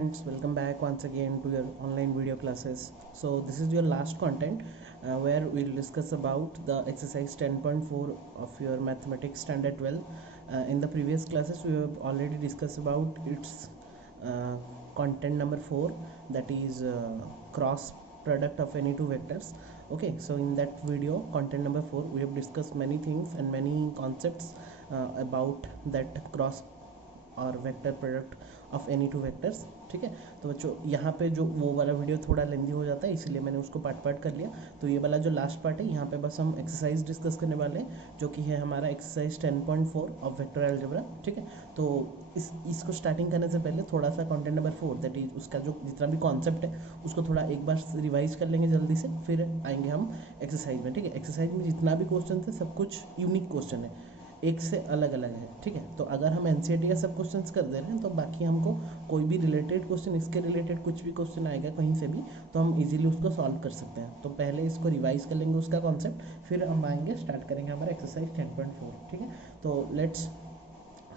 students, welcome back once again to your online video classes. So this is your last content where we'll discuss about the exercise 10.4 of your mathematics standard 12. In the previous classes we have already discussed about its content number 4, that is cross product of any two vectors. Okay, so in that video content number 4 we have discussed many things and many concepts about that cross और vector product of any two vectors. ठीक है, तो बच्चों यहाँ पे जो वो वाला वीडियो थोड़ा लेंदी हो जाता है, इसीलिए मैंने उसको पार्ट कर लिया. तो ये वाला जो लास्ट पार्ट है, यहाँ पे बस हम एक्सरसाइज डिस्कस करने वाले हैं, जो कि है हमारा एक्सरसाइज 10.4 ऑफ वेक्टर अलजेब्रा. ठीक है, तो इसको स्टार्टिंग करने से पहले थोड़ा सा कंटेंट नंबर 4 दैट इज उसका जो जितना भी कॉन्सेप्ट है उसको थोड़ा एक बार रिवाइज कर लेंगे जल्दी से, फिर आएंगे हम एक्सरसाइज में. ठीक है, एक्सरसाइज में जितना भी क्वेश्चन थे सब कुछ यूनिक क्वेश्चन है, एक से अलग अलग है. ठीक है, तो अगर हम एनसीईआरटी का सब क्वेश्चंस कर दे रहे हैं तो बाकी हमको कोई भी रिलेटेड क्वेश्चन, इसके रिलेटेड कुछ भी क्वेश्चन आएगा कहीं से भी, तो हम इजीली उसको सॉल्व कर सकते हैं. तो पहले इसको रिवाइज कर लेंगे उसका कॉन्सेप्ट, फिर हम आएंगे स्टार्ट करेंगे हमारा एक्सरसाइज 10.4. ठीक है, तो let's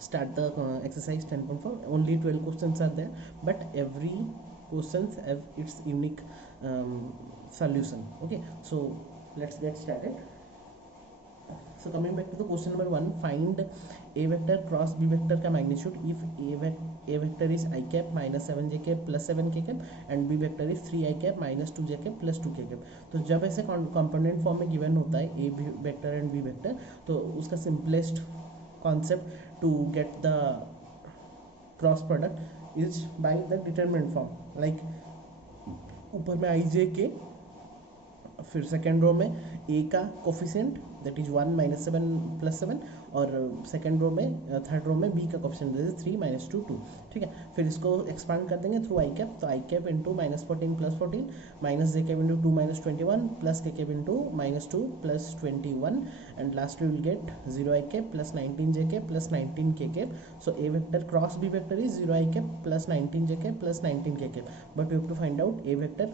start the exercise 10.4. only 12 questions are there, but every questions have its unique solution. Okay, so let's get started. So coming back to the question number 1, find a vector cross b vector का magnitude if a vector is I cap minus 7j cap plus 7k cap and b vector is 3 I cap minus 2j cap plus 2k cap. तो जब ऐसे component form में given होता है a vector and b vector, तो उसका simplest concept to get the cross product is by the determinant form. like ऊपर में i j k, फिर सेकेंड रो में a का coefficient that is 1 minus 7 plus 7, और सेकेंड रो में third row में b का कोफिशिएंट दैट इज 3 माइनस 2 2. ठीक है, फिर इसको एक्सपांड कर देंगे थ्रू आई कैप, तो I cap into minus 14 plus 14 minus J cap into 2 minus 21 plus K cap into minus 2 plus 21, and last we will get 0 I cap plus 19 J cap plus 19 K cap. So A vector cross B vector is 0 I cap plus 19 J cap plus 19 K cap, but we have to find out a vector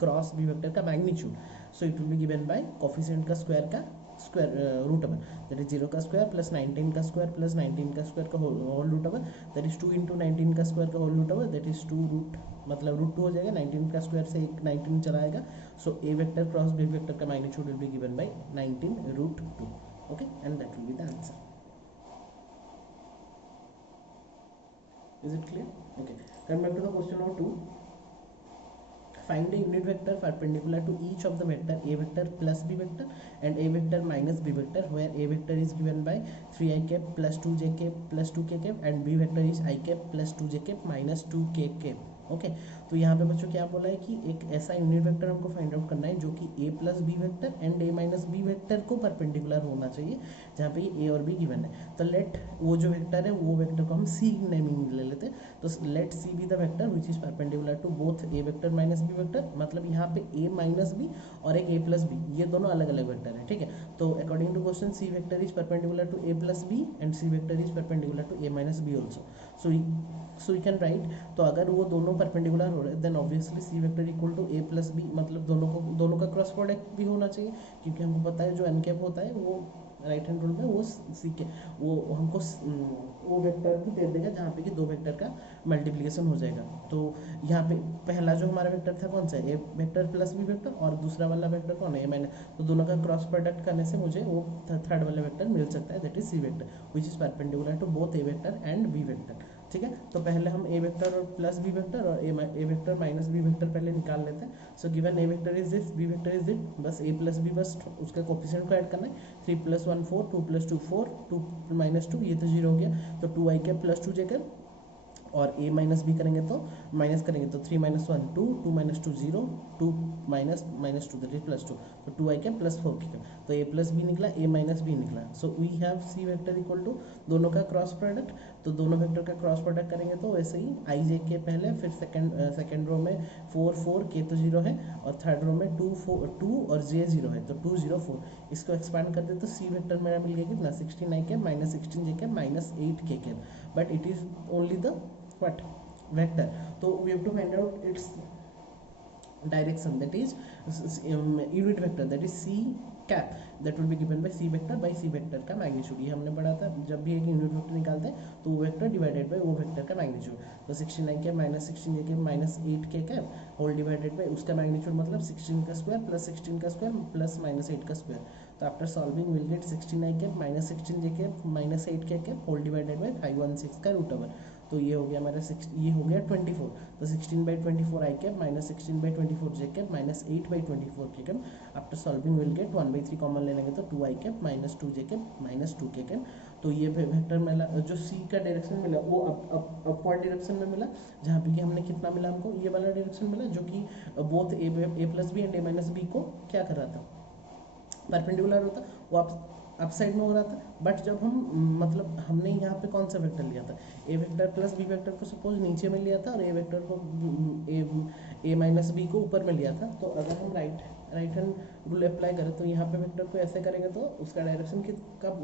cross B vector का magnitude. So it will be given by coefficient का square root over, that is 0 का square plus 19 का square plus 19 का square का whole root over, that is 2 into 19 का square का whole root over, that is 2 root मतलब root 2 हो जाएगा. 19 का स्क्वायर से एक 19 चला आएगा. सो ए वेक्टर क्रॉस बी वेक्टर का magnitude will be given by 19 root 2. Okay, and that will be the answer. Is it clear? Okay, come back to the question number 2. Find a unit vector perpendicular to each of the vector a vector plus b vector and a vector minus b vector, where a vector is given by 3 I cap plus 2j cap plus 2k cap and b vector is I cap plus 2j cap minus 2k cap. Okay, तो यहाँ पे बच्चों क्या बोला है कि एक ऐसा यूनिट वेक्टर हमको फाइंड आउट करना है जो कि a plus B vector and a minus B vector को परपेंडिकुलर होना चाहिए, जहाँ पे a और b गिवन है. तो लेट वो जो वेक्टर है वो वेक्टर को हम c नेमिंग ले लेते हैं. तो let c be the vector which is perpendicular to both a vector minus b vector, मतलब यहाँ पे a माइनस b और एक a प्लस b, ये दोनों अलग अलग वेक्टर है. ठीक है, तो according to question c vector is perpendicular to a plus b and c vector is perpendicular to a minus b also. So we can write, तो अगर वो दोनों परपेंडिकुलर हो रहे हैं then obviously C vector equal to A plus B, मतलब दोनों का क्रॉस प्रोडक्ट भी होना चाहिए, क्योंकि हमको पता है जो एन कैप होता है वो राइट हैंड रूल में वो सी के वो हमको वो वेक्टर भी दे देगा जहाँ पे कि दो वेक्टर का मल्टीप्लिकेशन हो जाएगा. तो यहाँ पे पहला जो हमारा वेक्टर था कौन सा है, A vector plus B vector, और दूसरा वाला वेक्टर कौन है, ए माइनस. तो दोनों का क्रॉस प्रोडक्ट करने से मुझे वो थर्ड वाला वेक्टर मिल सकता है, that is C vector which is perpendicular to both A vector and B vector. ठीक है, तो पहले हम ए वेक्टर और प्लस बी वेक्टर और A vector minus B vector पहले निकाल लेते हैं. So given A vector is this, B vector is that, बस ए प्लस बी बस उसका कोफिशिएंट को ऐड करना है. 3 प्लस 1 4, 2 प्लस 2 4, 2 माइनस 2, ये तो 0 हो गया. तो 2 आई कैप प्लस 2 जे कैप, और a माइनस बी करेंगे तो माइनस करेंगे तो 3 minus 1 2, 2 minus 2 0, 2 minus 2 that is plus 2, तो 2 आई कैप प्लस 4 के कैप, तो a प्लस बी निकला, a माइनस बी निकला. So we have C vector equal to दोनों का क्रॉस प्रोडक्ट. तो दोनों वेक्टर का क्रॉस प्रोडक्ट करेंगे तो वैसे ही आई जे के पहले, फिर सेकंड रो में 4 4 के तो 0 है, और थर्ड रो में 2 और जे 0 है, तो 2 0 4. इसको एक्सपांड कर दे तो सी वेक्टर मेरा मिल गया कितना 16 आई कैप माइनस 16 जे कैप माइनस 8 के cap, but it is only the what vector. So we have to find out its direction, that is unit vector, that is c cap that will be given by C vector का magnitude. ये हमने पढ़ा था, जब भी एक unit vector निकालते हैं तो वो वेक्टर डिवाइडेड बाय वो वेक्टर का मैग्नीट्यूड। तो 16 कैप माइनस 16 कैप माइनस 8 के कैप होल डिवाइडेड बाय उसका मैग्नीट्यूड मतलब 16 का स्क्वायर प्लस 16 का स्क्वायर प्लस माइनस 8 का स्क्वायर। तो after solving will get 16 cap minus 16 J cap minus 8 के कैप होल डिवाइडेड बाय 516 का रूट ओवर। तो ये हो गया हमारा ये हो गया 24। तो 16/24 आई कैप माइनस 16/24 जे कैप माइनस 8/24 के cap. After solving will get 1/3 common ले लेंगे तो 2 आई कैप माइनस 2 जे कैप माइनस 2 के कैप। तो ये वेक्टर मिला जो सी का डायरेक्शन मिला वो अपवर्ड डायरेक्शन में मिला, जहाँ पे कि हमने कितना मिला हमको ये वाला डायरेक्शन मिला जो कि both A plus B and A minus B को क्या कर रहा था, परपेंडिकुलर होता, वो अप साइड में हो रहा था। बट जब हम मतलब हमने यहाँ पे कौन सा वेक्टर लिया था, ए वेक्टर प्लस बी वेक्टर को सपोज नीचे में लिया था और ए वेक्टर को ए माइनस बी को ऊपर में लिया था। तो अगर हम राइट हैंड रूल अप्लाई करें तो यहाँ पे वेक्टर को ऐसे करेंगे तो उसका डायरेक्शन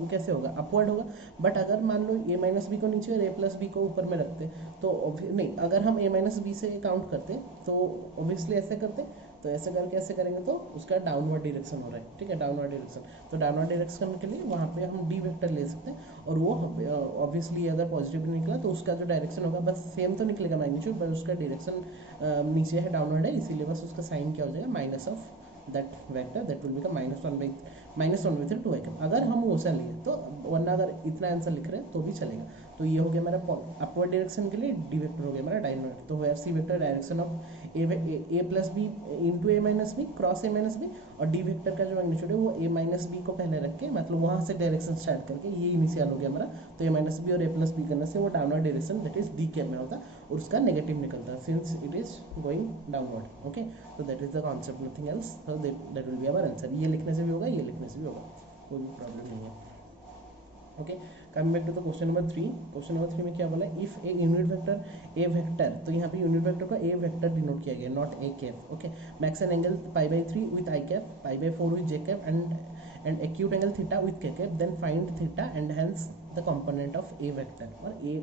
कैसे होगा, अपवर्ड होगा। बट अगर मान लो ए माइनस बी को नीचे और ए प्लस बी को ऊपर में रखते तो नहीं, अगर हम ए माइनस बी से काउंट करते तो ऑब्वियसली ऐसे करते, तो ऐसे करके ऐसे करेंगे तो उसका डाउनवर्ड डायरेक्शन हो रहा है, ठीक है, डाउनवर्ड डायरेक्शन। तो डाउनवर्ड डायरेक्शन के लिए वहाँ पे हम डी वेक्टर ले सकते हैं और वो ऑब्वियसली अगर पॉजिटिव निकला तो उसका जो डायरेक्शन होगा बस सेम तो निकलेगा मैग्नीट्यूड, पर उसका डायरेक्शन नीचे है, डाउनवर्ड है, इसीलिए बस उसका साइन क्या हो जाएगा minus of that vector that will become -1/3 2 cap. अगर हम वैसा लिए तो, वरना अगर इतना आंसर लिख रहे हैं तो भी चलेगा। तो ये हो गया मेरा अपवर्ड डायरेक्शन के लिए डी वेक्टर हो गया मेरा डायवर्ट। तो where C vector direction of A plus B into A minus B cross A minus B, और डी वेक्टर का जो मैग्नीट्यूड है वो ए माइनस बी को पहले रख के मतलब वहाँ से डायरेक्शन स्टार्ट करके ये इनिशियल हो गया हमारा। तो ए माइनस बी और ए प्लस बी करने से वो downward direction that is D cap में होता और उसका नेगेटिव निकलता है since it is going downward. Okay, तो that is the concept, nothing else. So that will be our answer. ये लिखने से भी होगा, ये लिखने से भी होगा, कोई भी प्रॉब्लम नहीं है। Okay, coming back to the question number 3। Question number 3 में क्या बोला, if a unit vector A vector, तो यहाँ पे यूनिट वेक्टर का ए वेक्टर डिनोट किया गया, not a cap. Okay, makes an angle π/3 with I cap, π/4 with J cap and acute angle theta with K cap, then find theta and hence the component of A vector और A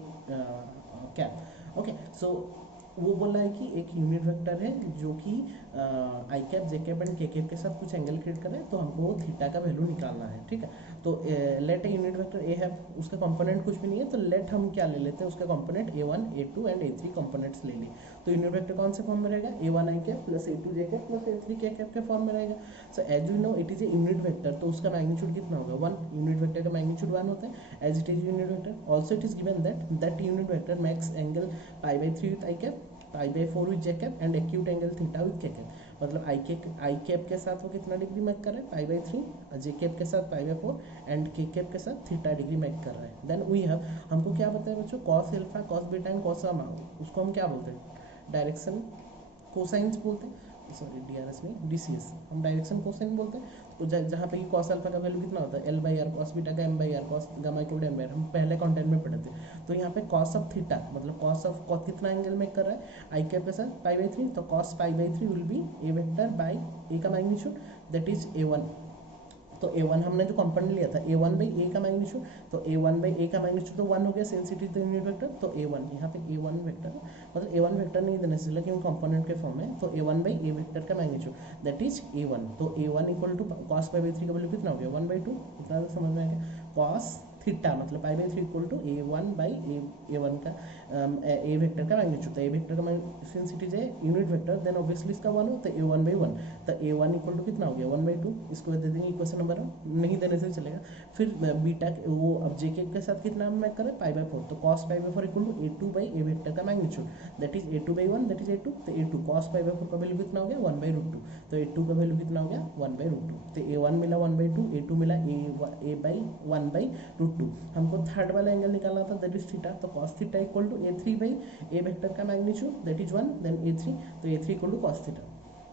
cap. Okay, सो वो बोल रहा है कि एक unit vector है जो कि आई कैप जे कैप एंड के कैप के साथ कुछ एंगल क्रिएट कर रहे हैं, तो हमको थीटा का वैल्यू निकालना है, ठीक है। तो let a unit vector A है, उसका कंपोनेंट कुछ भी नहीं है, तो लेट हम क्या ले लेते हैं, उसका component a1 a2 and a3 components ले लिए। तो यूनिट वेक्टर कौन से फॉर्म में रहेगा, a1 I cap plus a2 J cap plus a3 K cap के फॉर्म में रहेगा। So as you know it is a unit vector, तो उसका मैग्नीट्यूड कितना होगा 1, यूनिट वेक्टर का मैग्नीट्यूड 1 होता है as it is unit vector. Also it is given that unit vector makes angle π/3 with I cap, π/4 with J cap and acute angle theta with K cap. मतलब I cap के साथ वो कितना degree make कर रहा है π/3, जे cap के साथ π/4 एंड के कैप के साथ थीटा डिग्री मेक कर रहा है। देन वी हैव, हमको क्या पता है बच्चों, cos alpha cos beta and cos gamma, उसको हम क्या बोलते हैं, डायरेक्शन कोसाइंस बोलते हैं, सॉरी डीआरएस में डीसीएस, हम डायरेक्शन कोसाइन बोलते हैं। तो जहाँ पे कॉस अल्फा का वैल्यू कितना होता है l/r, कॉस बीटा का m/r, cos gamma equal m/r, हम पहले कंटेंट में पढ़े थे। तो यहाँ पे कॉस ऑफ थीटा मतलब कॉस ऑफ कितना एंगल मेक कर रहा है आई कैप के साथ π/3, तो cos π/3 will be A vector by A का मैग्नीट्यूड दैट इज a1। तो a1 हमने जो कंपोनेंट लिया था a1/a का मैग्नीट्यूड, तो a1/a का मैग्नीट्यूड तो 1 हो गया since it is the unit vector. तो a1 यहाँ पे a1 वेक्टर मतलब a1 वेक्टर नहीं देना चाहिए लेकिन कंपोनेंट के फॉर्म में, तो a1/a वेक्टर का मैग्नीट्यूड दैट इज a1। तो a1 इक्वल टू कॉस π/3 का वैल्यू कितना हो गया 1/2, इतना तो समझ में आ गया। कॉस थीटा मतलब π/3 इक्वल टू a1/a1 का ए वेक्टर का मैग्नीट्यूड, तो ए वेक्टर का since it is a unit vector then obviously इसका 1 हो, तो a1/1, तो a1 इक्वल टू कितना हो गया 1/2, इसको दे देंगे इक्वेशन नंबर, नहीं देने से चलेगा। फिर बीटा वो अब जे के साथ कितना मैक करें π/4, तो cos π/4 equal to a2/a vector का magnitude that is a2/1 that is a2, तो a2 cos π/4 का वैल्यू कितना हो गया 1/√2, तो a2 का वैल्यू कितना हो गया 1/√2, तो a1 मिला 1/2, a2 मिला a/1/√2। हमको थर्ड वाला एंगल निकालना था दैट इज थीटा, तो cos theta equal to a3/a vector का magnitude that is 1 then a3, तो a3 equal to cos theta.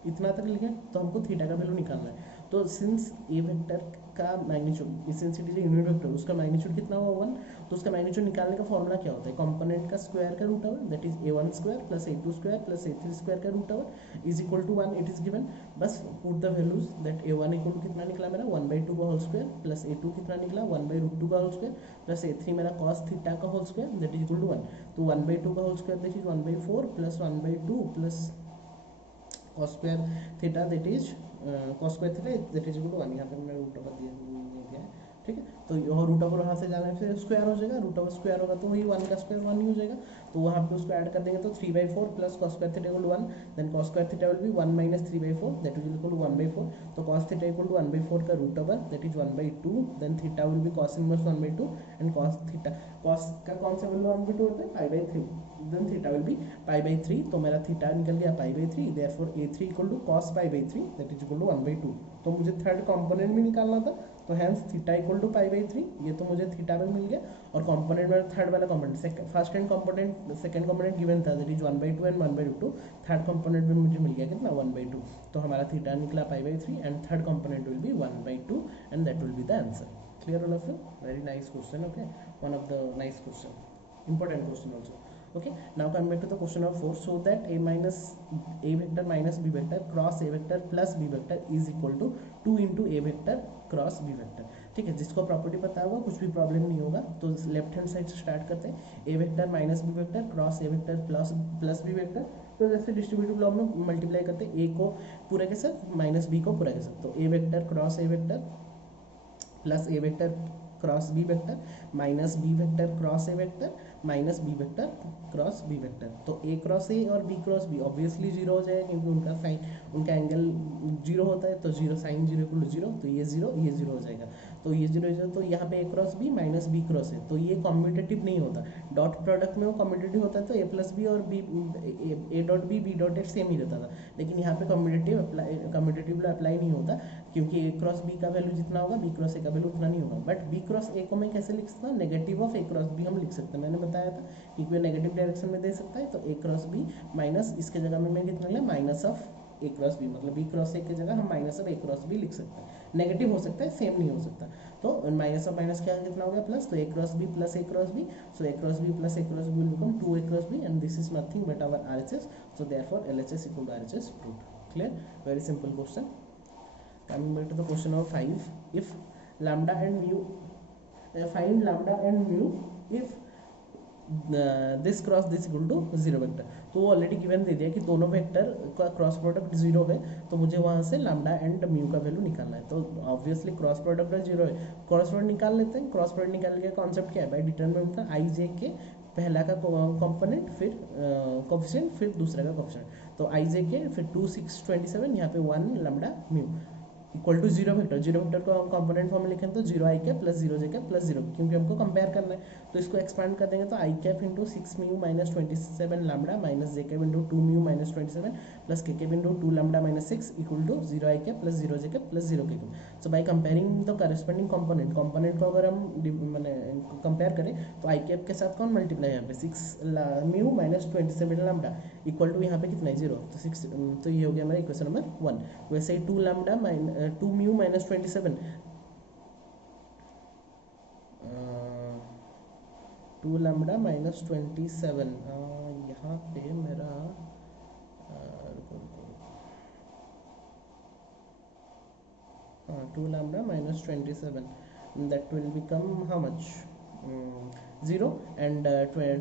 इतना तक लिखे, तो हमको थीटा का वैल्यू निकालना है। तो सिंस ए वेक्टर का magnitude since it is unit vector, उसका मैग्नीट्यूड कितना हुआ 1, तो उसका मैग्नीट्यूड निकालने का फॉर्मूला क्या होता है, कंपोनेंट का स्क्वायर का root over that is a1 square plus a2 square plus a3 square का root over is equal to 1, it is given. बस put the values that a1 equal to कितना निकला मेरा 1/2 का होल स्क्वायर प्लस a2 कितना निकला 1/√2 का whole square plus a3 मेरा cos थीटा का whole square that is equal to 1, तो 1/2 का whole square that is 1/4 plus 1/2 plus cos square theta that is cos square theta that is equal to 1, यहाँ पे मैंने रूट ओवर दिया है, ठीक है। तो यहाँ रूट ओवर वहाँ से जाना है, फिर स्क्वायर हो जाएगा, रूट ओवर स्क्वायर होगा तो वही 1 का स्क्वायर 1 ही हो जाएगा। तो वहाँ पे उसको ऐड कर देंगे तो 3/4 plus cos square theta equal to 1, then cos square theta will be 1 minus 3/4 that is equal to 1/4। तो कॉस थीटा इक्वल टू 1/4 का root over that is 1/2, then theta will be cos inverse 1/2 and cos theta, cos का कौन सा value 1/2 होता है पाई/3, then theta will be पाई/3। तो मेरा थीटा निकल गया पाई/3, therefore a3 equal to cos पाई/3 दैट इज इक्वल टू 1/2। तो मुझे थर्ड कंपोनेंट भी निकालना था, तो हैंस थीटा इक्वल टू पाई/3, ये तो मुझे थीटा में मिल गया। और कंपोनेंट में थर्ड वाला component first and component second component given था that is 1/2 and 1/2, third component में मुझे मिल गया कितना 1/2। तो हमारा थीटा निकला पाई/3 and third component will be 1/2 and that will be the answer. Clear all of you? Very nice question, okay, one of the nice question, important question also. Okay, now come back to the question of 4. So that a vector minus b vector cross a vector plus b vector is equal to 2 into a vector cross B vector, ठीक है। जिसको property पता होगा कुछ भी problem नहीं होगा। तो लेफ्ट हैंड साइड से स्टार्ट करते हैं, A vector minus B vector cross A vector plus B vector. तो जैसे डिस्ट्रीब्यूटिव लॉ में मल्टीप्लाई करते हैं, ए को पूरे के साथ माइनस बी को पूरे के साथ। तो A vector cross A vector plus A vector cross B vector minus B vector cross A vector minus B vector cross B vector. तो ए क्रॉस ए और B cross B obviously zero हो जाएगा, क्योंकि उनका sign उनका angle zero होता है। तो zero sine zero equal to zero, तो ये जीरो हो जाएगा। तो ये जीरो, तो यहाँ पे A cross B minus B cross है, तो ये कम्यूटेटिव नहीं होता। डॉट प्रोडक्ट में वो कम्यूटेटिव होता है, तो ए प्लस बी और B A dot B dot A same ही रहता था। लेकिन यहाँ पे कम्यूटेटिव अप्लाई नहीं होता, क्योंकि ए क्रॉस बी का वैल्यू जितना होगा बी क्रॉस ए का वैल्यू उतना नहीं होगा। बट बी क्रॉस ए को मैं कैसे लिख सकता हूँ, negative of A cross B हम लिख सकते हैं। मैंने बताया था कि कोई नेगेटिव डायरेक्शन में दे सकता है, तो ए क्रॉस बी माइनस इसके जगह में मैं कितना लिया minus of A cross B, मतलब बी क्रॉस ए की जगह हम minus of A cross B लिख सकते हैं। नेगेटिव हो सकता है, सेम नहीं हो सकता। तो माइनस ऑफ माइनस क्या कितना हो गया प्लस, तो A cross B plus A cross B, so A cross B plus A cross B will become 2 A cross B and this is nothing but our RHS, so therefore LHS equal to RHS proved. Clear? Very simple question. Coming back to the question of 5, if lambda and mu, find lambda and mu if this cross this equal to zero vector. तो वो already given दे दिया कि दोनों vector का cross product zero है, तो मुझे वहाँ से लैम्डा एंड म्यू का वैल्यू निकालना है। तो ऑब्वियसली क्रॉस प्रोडक्ट जीरो है, क्रॉस प्रोडक्ट निकाल लेते हैं। क्रॉस प्रोडक्ट निकालने का कॉन्सेप्ट क्या है, बाय डिटरमिनेंट का आई जे के पहला का कंपोनेंट, फिर कोफिशिएंट, फिर दूसरा का कोफिशिएंट। तो आई जे के फिर 2 6 27, यहाँ पे 1 lambda mu equal to zero vector को हम कंपोनेंट फॉर्म में लिखें तो 0 I cap plus 0 J cap plus 0, क्योंकि हमको कंपेयर करना है। तो इसको एक्सपांड कर देंगे तो I cap into 6 mu minus 27 lambda minus J cap into 2 mu minus 27 plus K cap into 2 lambda minus 6 equal to 0 I cap plus 0 J cap plus 0 K cap. So by comparing the corresponding component को अगर हम मैंने compare करें तो I cap के साथ कौन multiply, यहाँ पे 6 mu minus 27 lambda equal to यहाँ पे कितना है 0, तो 6, तो ये हो गया हमारा इक्वेशन नंबर 1। वैसे ही 2 lambda 2 mu minus 27 2 lambda minus 27, यहाँ पे मेरा 2 lambda minus 27 that will become how much 0 and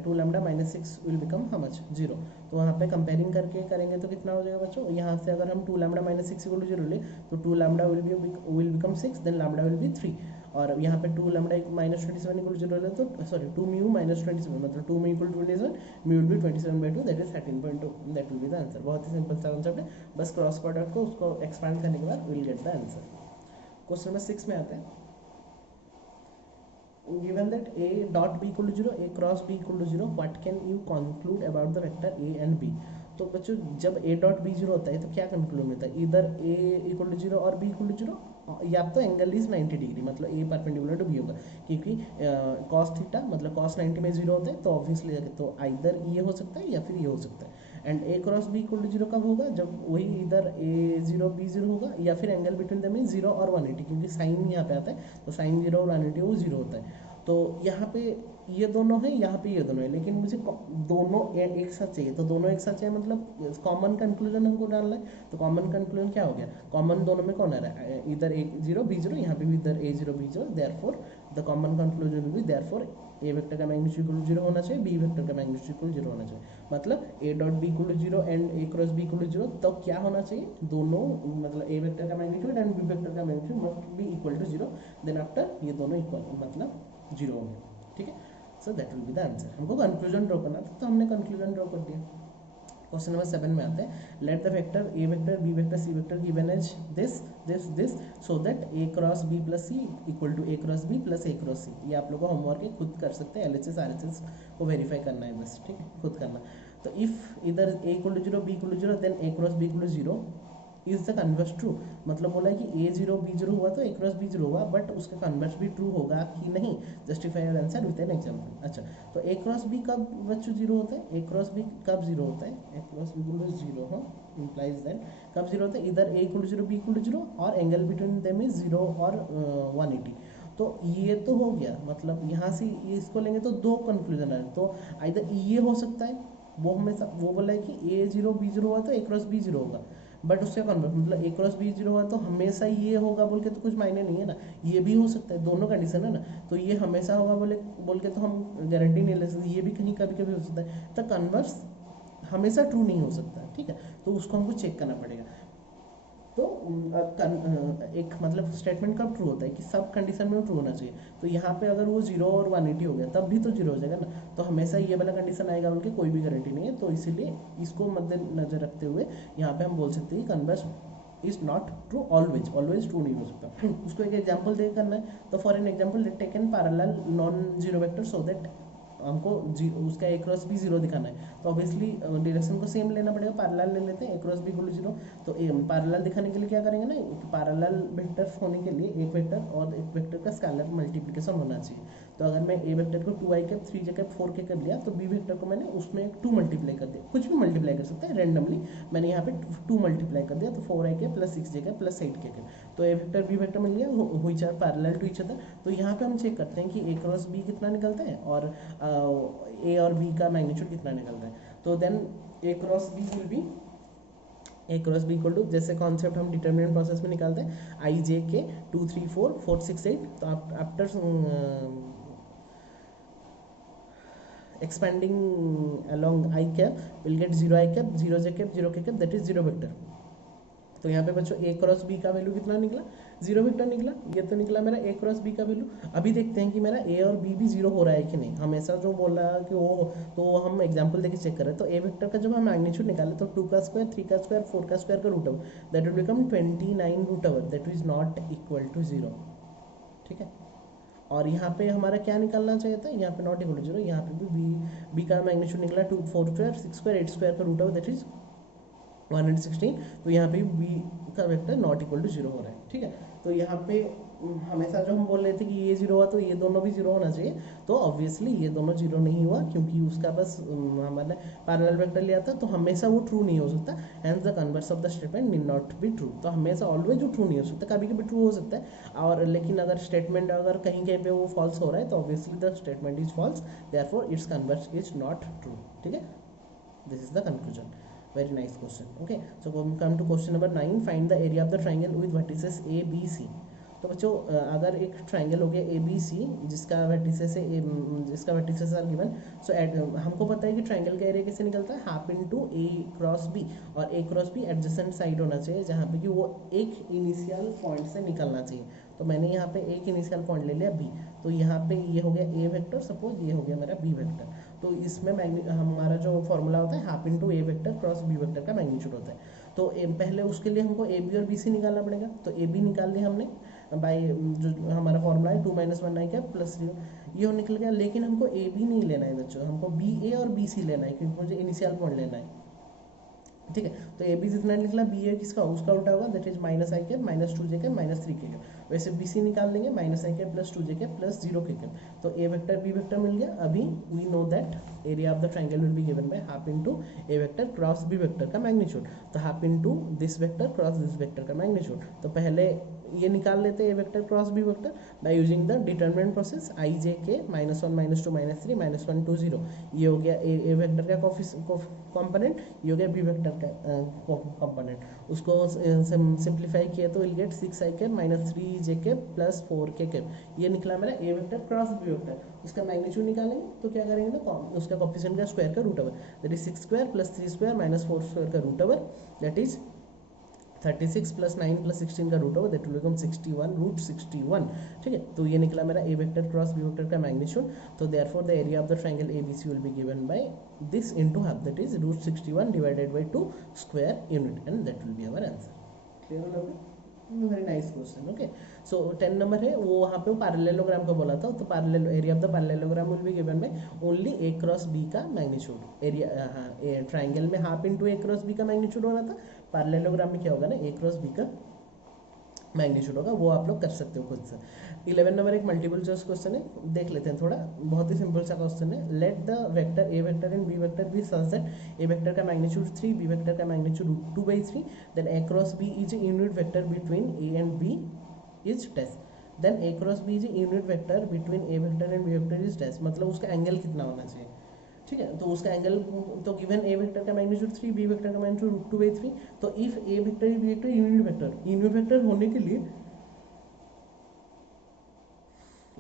2 lambda minus 6 will become how much 0। तो वहाँ पे कंपेयरिंग करके करेंगे तो कितना हो जाएगा बच्चों, यहाँ से अगर हम 2 lambda minus 6 इक्वल टू 0 ले तो 2 lambda will become 6 then lambda will be 3, और यहाँ पे 2 lambda minus 27 इक्वल टू 0 ले तो सॉरी 2 म्यू minus 27 मतलब 2 mu equal to 27 mu will be 27/2 that is 13.2, that will be the answer। बहुत ही सिंपल सा कॉन्सेप्ट है, बस क्रॉस प्रोडक्ट को उसको एक्सपांड करने के बाद will get the answer. Question number 6 में आते हैं, given that a dot b equal to 0 a cross b equal to 0 what can you conclude about the vector a and b। तो बच्चों जब a डॉट b 0 होता है तो क्या कंक्लूड होता है, इधर a इक्वल टू 0 और b इक्वल टू 0, या तो एंगल इज 90 डिग्री मतलब a परपेंडिकुलर टू b होगा, क्योंकि cos थीटा मतलब cos 90 में 0 होता है, तो ऑब्वियसली तो आइदर ये हो सकता है या फिर ये हो सकता है। And a cross b equal to 0 कब होगा, जब वही इधर a0 b0 होगा, या फिर एंगल बिटवीन दम इज 0 और 180, क्योंकि साइन यहाँ पे आता है तो साइन 0 और 180 वो 0 होता है। तो यहाँ पे ये दोनों है, यहाँ पे ये दोनों है, लेकिन मुझे दोनों एक साथ चाहिए। तो दोनों एक साथ चाहिए मतलब कॉमन कंक्लूजन हमको डालना है। तो कॉमन कंक्लूजन क्या हो गया, कॉमन दोनों में कौन आ रहा है, इधर ए जीरो बी जीरो, यहाँ पे भी इधर A zero B zero, therefore the common conclusion will be therefore A vector का मैग्नीट्यूड इक्वल टू जीरो होना चाहिए, बी वेक्टर का मैग्नीट्यूड इक्वल जीरो होना चाहिए। मतलब A dot B equal to zero and A cross B equal to zero, तो क्या होना चाहिए, दोनों मतलब ए वेक्टर का मैग्नीट्यूड एंड बी वेक्टर का magnitude must be equal to zero, then after ये दोनों इक्वल मतलब जीरो होंगे। ठीक है, सो that will be the answer. हमको कंक्लूजन ड्रॉ करना था तो हमने कंक्लूजन ड्रॉ कर दिया। क्वेश्चन नंबर 7 में आते हैं, let the vector A vector B vector C vector given as this so that A cross B plus C equal to A cross B plus A cross C. ये आप लोगों को homework है, खुद कर सकते हैं, एलएचएस आरएचएस को वेरीफाई करना है बस। ठीक है, खुद करना। तो इफ इधर A equal to zero B equal to zero then A cross B equal to zero is the converse true. मतलब बोला है कि ए जीरो बी जीरो हुआ तो ए क्रॉस बी जीरो हुआ, बट उसका कन्वर्स भी ट्रू होगा कि नहीं, justify your answer with an example. अच्छा, तो ए क्रॉस बी कब बच्चों जीरो होता है, ए क्रॉस बी कब जीरो होता है, A cross B equal to zero, हाँ इंप्लाइज दैट कब जीरो होता है, इधर A equal to zero B equal to zero और angle between them is zero और 180। तो ये तो हो गया, मतलब यहाँ से इसको लेंगे तो दो कंक्लूजन है, तो इधर ये हो सकता है, वो हमेशा वो बोला है कि ए जीरो बी जीरो हुआ तो ए क्रॉस बी जीरो होगा, बट उसका कन्वर्ट मतलब ए क्रॉस बी जीरो हुआ तो हमेशा ये होगा बोल के तो कुछ मायने नहीं है ना, ये भी हो सकता है, दोनों कंडीशन है ना। तो ये हमेशा होगा बोल के तो हम गारंटी नहीं ले सकते, ये भी कहीं कभी कभी हो सकता है, तो कन्वर्स हमेशा ट्रू नहीं हो सकता। ठीक है, तो उसको हमको चेक करना पड़ेगा। तो एक मतलब स्टेटमेंट कब ट्रू होता है कि सब कंडीशन में ट्रू होना चाहिए। तो यहाँ पे अगर वो जीरो और 180 हो गया तब भी तो जीरो हो जाएगा ना, तो हमेशा ये वाला कंडीशन आएगा उनकी कोई भी गारंटी नहीं है। तो इसीलिए इसको मद्देनजर रखते हुए यहाँ पे हम बोल सकते हैं कि converse is not true always, always true नहीं हो सकता। उसको एक एग्जाम्पल दे करना है, तो for an example let take an parallel non zero vector so that हमको उसका ए क्रॉस बी जीरो दिखाना है, तो ऑब्वियसली डायरेक्शन को सेम लेना पड़ेगा, पैरेलल ले लेते हैं, A cross B equal to zero. तो पैरेलल दिखाने के लिए क्या करेंगे ना, पैरेलल वेक्टर होने के लिए एक वेक्टर और एक वेक्टर का स्केलर मल्टीप्लिकेशन होना चाहिए। तो अगर मैं ए वेक्टर को 2i cap 3j cap 4k कर लिया, तो बी वेक्टर को मैंने उसमें 2 मल्टीप्लाई कर दिया, कुछ भी मल्टीप्लाई कर सकते हैं रैंडमली, मैंने यहाँ पे 2 मल्टीप्लाई कर दिया, तो 4i के प्लस 6j के प्लस 8k के, तो ए वेक्टर बी वेक्टर मिल गया which are parallel to each other. तो यहाँ पे हम चेक करते हैं कि ए क्रॉस बी कितना निकलता है और ए और बी का मैग्नीट्यूड कितना निकलता है। तो then A cross B will be A cross B equal to, जैसे कॉन्सेप्ट हम डिटर्मिनेंट प्रोसेस में निकालते हैं, आई जे के 2 3 4 4 6 8, तो after expanding along I cap will get 0 I cap 0 j cap 0 k cap, that is 0 vector. तो यहाँ पे बच्चों ए क्रॉस बी का वैल्यू कितना निकला, 0 वेक्टर निकला। ये तो निकला मेरा ए क्रॉस बी का वैल्यू। अभी देखते हैं कि मेरा ए और बी भी 0 हो रहा है कि नहीं। हमेशा जो बोल रहा है कि वो, तो हम एग्जांपल देके चेक कर रहे हैं। तो ए वेक्टर का जब हम मैग्नीट्यूड निकाले तो 2 का स्क्वायर 3 का स्क्वायर 4 का स्क्वायर का root over, that will become 29 root over, that is not equal to 0। ठीक है, और यहाँ पे हमारा क्या निकालना चाहिए था, यहाँ पे नॉट इक्वल टू जीरो, यहाँ पे भी बी का मैग्नीट्यूड निकला 2 4 स्क्वायर 6 स्क्वायर 8 स्क्वायर का रूट ओवर, दैट इज 116। तो यहाँ पे बी का vector not equal to zero हो रहा है। ठीक है, तो यहाँ पे हमेशा जो हम बोल रहे थे कि ये जीरो हुआ तो ये दोनों भी जीरो होना चाहिए, तो ऑब्वियसली ये दोनों जीरो नहीं हुआ क्योंकि उसका बस हमारा पैरेलल वेक्टर लिया था, तो हमेशा वो ट्रू नहीं हो सकता। Hence the converse of the statement need not be true. तो हमेशा ऑलवेज वो ट्रू नहीं हो सकता, कभी कभी ट्रू हो सकता है। और लेकिन अगर स्टेटमेंट अगर कहीं कहीं पे वो फॉल्स हो रहा है तो obviously the statement is false, therefore it's converse is not true. ठीक है, this is the conclusion. Very nice question. Okay, so we come to question number 9. Find the area of the triangle with vertices A, B, C. तो बच्चों अगर एक triangle हो गया A B C जिसका vertices है, जिसका वर्टिसेस आर गिवन, सो हमको पता है कि ट्राइंगल का एरिया कैसे निकलता है, half into A cross B, और ए क्रॉस बी एडजेसेंट साइड होना चाहिए जहाँ पे कि वो एक इनिशियल पॉइंट से निकलना चाहिए। तो मैंने यहाँ पे एक इनिशियल पॉइंट ले लिया बी, तो यहाँ पे ये हो गया ए वेक्टर, सपोज ये हो गया मेरा बी वेक्टर। तो इसमें हमारा जो फॉर्मूला होता है half into A vector cross B vector का मैग्नीट्यूड होता है। तो पहले उसके लिए हमको ए बी और बी सी निकालना पड़ेगा। तो ए बी निकाल लिया हमने बाई जो हमारा फॉर्मूला है 2 - 1 आई क्या प्लस 0, ये निकल गया। लेकिन हमको ए बी नहीं लेना है बच्चों, हमको बी ए और बी सी लेना है क्योंकि मुझे इनिशियल पॉइंट लेना है। ठीक है, तो ए बी जितना निकला बी ए किसका उसका उल्टा होगा, दैट इज माइनस आई के माइनस 2 j के माइनस 3 के। वैसे बी सी निकाल लेंगे माइनस आई के प्लस 2 j के प्लस 0 के। तो ए वेक्टर बी वेक्टर मिल गया। अभी we know that area of the triangle will be given by half into A vector cross B vector का मैग्नीट्यूड, तो half into this vector cross this vector का magnitude. तो पहले ये निकाल लेते हैं A vector cross B vector by using the determinant process I J K -1 -2 -3 -1 2 0। ये हो गया ए वेक्टर का कंपोनेंट, ये हो गया बी वेक्टर का कंपोनेंट। उसको सिंप्लीफाई किया तो will get 6 i cap -3 j cap plus 4 k cap. ये निकला मेरा A vector cross B vector. उसका मैग्नीट्यूड निकालेंगे तो क्या करेंगे ना, उसका कोफिशिएंट का स्क्वायर का root over, that is 6 square plus 3 square minus 4 square का root over, that is 36 plus 9 plus 16 का root over, that will become 61 root 61। ठीक है, तो ये निकला मेरा A vector cross B vector का मैग्नीट्यूड। तो therefore the area of the triangle ABC will be given by this into half, that is root 61 divided by 2 square unit, and that will be our answer. Clear हो गया? Very nice question. Okay, so 10 number है वो, वहाँ पे parallelogram का बोला था, तो parallel area of the parallelogram will be given by only A cross B का मैग्नीट्यूड। एरिया ट्राइंगल में half into A cross B का मैग्नीट्यूड होना था, पैरेललोग्राम में क्या होगा ना, ए क्रॉस बी का मैग्नीट्यूड होगा, वो आप लोग कर सकते हो खुद से। 11 नंबर एक मल्टीपल चॉइस क्वेश्चन है, देख लेते हैं थोड़ा, बहुत ही सिंपल सा क्वेश्चन है। Let the vector A vector and B vector be such that A vector का मैग्नीट्यूड 3, बी वेक्टर का magnitude 2/3, then A cross B is a unit vector between A and B is test, then A cross B is a unit vector between A vector and B vector is test. मतलब उसका angle कितना होना चाहिए, ठीक है, तो उसका angle तो गिवन ए वेक्टर का मैग्नीट्यूड 3, बी वेक्टर का मैग्नीट्यूड 2/3, तो if A vector B vector unit vector होने के लिए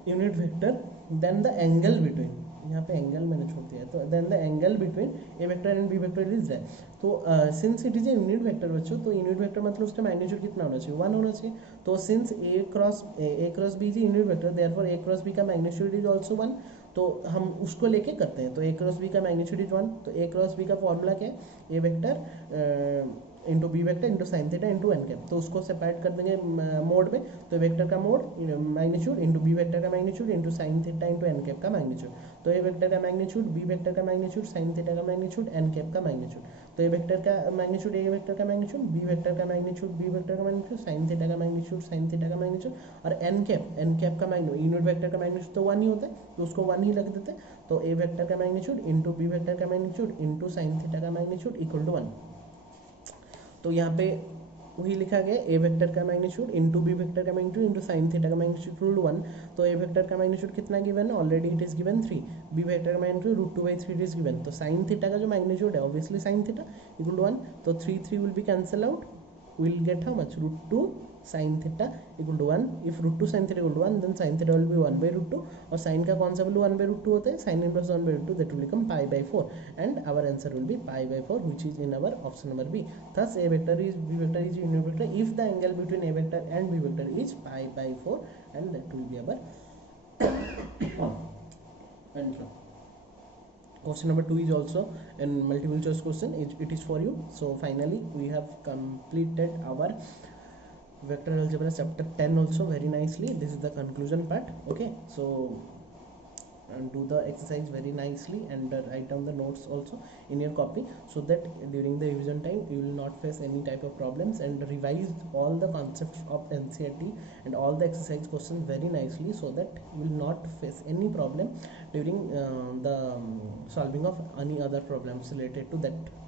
unit vector then the angle between, यहाँ पे एंगल मैंने छोड़ दिया, तो then the angle between A vector and B vector is that. तो since it is a unit vector बच्चों, तो यूनिट वेक्टर मतलब उसका मैग्नीट्यूड कितना होना चाहिए, 1 होना चाहिए। तो since A cross B is unit vector, therefore A cross B का मैग्नीट्यूड इज आल्सो 1, तो हम उसको लेके करते हैं। तो ए क्रॉस बी का मैग्नीट्यूड इज 1, तो ए क्रॉस बी का फॉर्मूला क्या है, A vector into B vector into sine theta into N cap, तो उसको सेपरेट कर देंगे मोड में, तो वेक्टर का mod magnitude into B vector का magnitude into sine theta into N cap का मैग्नीट्यूड, तो ए वेक्टर का मैग्नीट्यूड, बी वेक्टर का मैग्नीट्यूड, साइन थीटा का मैग्नीट्यूड, एन कैप का मैग्नीट्यूड। तो ए वेक्टर का मैग्नीट्यूड, ए वेक्टर का मैग्नीट्यूड, बी वेक्टर का मैग्नीट्यूड, बी वेक्टर का मैग्नीट्यूड, साइन थीटा का मैग्नीट्यूड, साइन थीटा का मैग्नीट्यूड, और एन कैप का मैग्नीट्यूड, यूनिट वेक्टर का मैग्नीट्यूड तो 1 ही होता है, तो उसको 1 ही लग देते हैं। तो ए वेक्टर का मैग्नीट्यूड इंटू बी वेक्टर का मैग्नीट्यूड इंटू साइन थीटा का मैग्नीट्यूड इक्वल टू 1। तो यहाँ पे वही लिखा गया, ए वेक्टर का मैग्नीट्यूड इंटू बी वेक्टर का मैग्नीट्यूड इंटू साइन थीटा का मैग्नीट्यूड इक्वल टू 1। तो ए वेक्टर का मैग्नीट्यूड कितना गिवन है, already it is given 3, B vector का magnitude root 2/3 it is given. तो साइन थीटा का जो मैग्नीट्यूड है obviously sine theta equal to 1, तो 3 will be cancel out, will get how much, root 2 sin theta equal to 1। if root 2 sin theta equal to 1, then sin theta will be 1 by root 2, और sin का कौन सा value 1 by root 2 होता है, sin inverse 1 by root 2, that will become pi by 4, and our answer will be pi by 4, which is in our option number B। thus a vector is b vector is unit vector if the angle between a vector and b vector is pi by 4, and that will be our answer। Question number 2 is also a multiple choice question, it is for you। so finally we have completed our vector algebra chapter 10 also very nicely. This is the conclusion part, okay, so and do the exercise very nicely, and write down the notes also in your copy, so that during the revision time you will not face any type of problems, and revise all the concepts of NCERT and all the exercise questions very nicely, so that you will not face any problem during the solving of any other problems related to that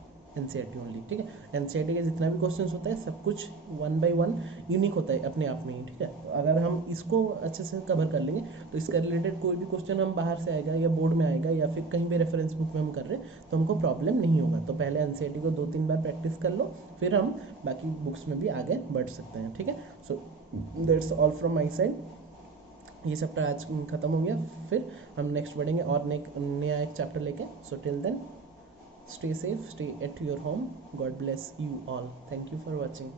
NCERT only. ठीक है, NCERT के जितना भी question होता है सब कुछ 1 by 1 unique होता है अपने आप में ही। ठीक है, अगर हम इसको अच्छे से कवर कर लेंगे तो इसका रिलेटेड कोई भी क्वेश्चन हम बाहर से आएगा या बोर्ड में आएगा या फिर कहीं भी रेफरेंस बुक में हम कर रहे हैं तो हमको प्रॉब्लम नहीं होगा। तो पहले NCERT को 2-3 बार प्रैक्टिस कर लो, फिर हम बाकी बुक्स में भी आगे बढ़ सकते हैं। ठीक है, so that's all from my side. ये चैप्टर आज खत्म हो गया, फिर हम नेक्स्ट बढ़ेंगे और नया एक चैप्टर लेके। So till then stay safe, stay at your home, god bless you all, thank you for watching।